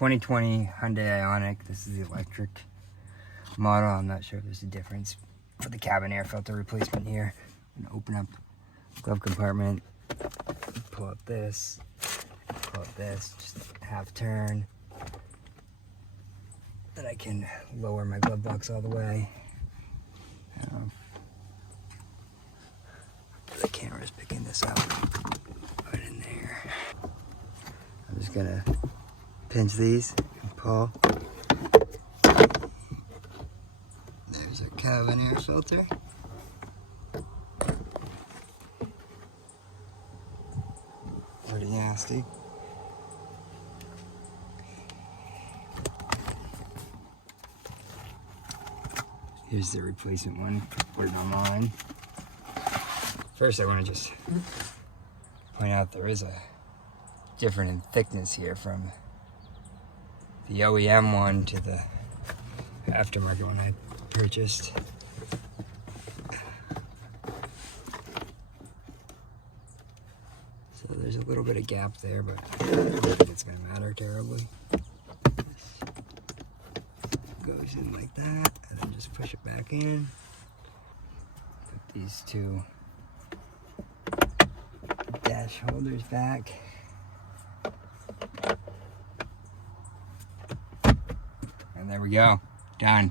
2020 Hyundai Ioniq. This is the electric model. I'm not sure if there's a difference for the cabin air filter replacement here. I'm gonna open up the glove compartment, pull out this, just half turn. Then I can lower my glove box all the way. The camera's picking this up. Put it in there. I'm just gonna pinch these and pull. There's our cabin air filter. Pretty nasty. Here's the replacement one. Put it on mine. First, I want to just point out there is a difference in thickness here from the OEM one to the aftermarket one I purchased. So there's a little bit of gap there, but I don't think it's going to matter terribly. Goes in like that, and then just push it back in. Put these two dash holders back. And there we go. Done.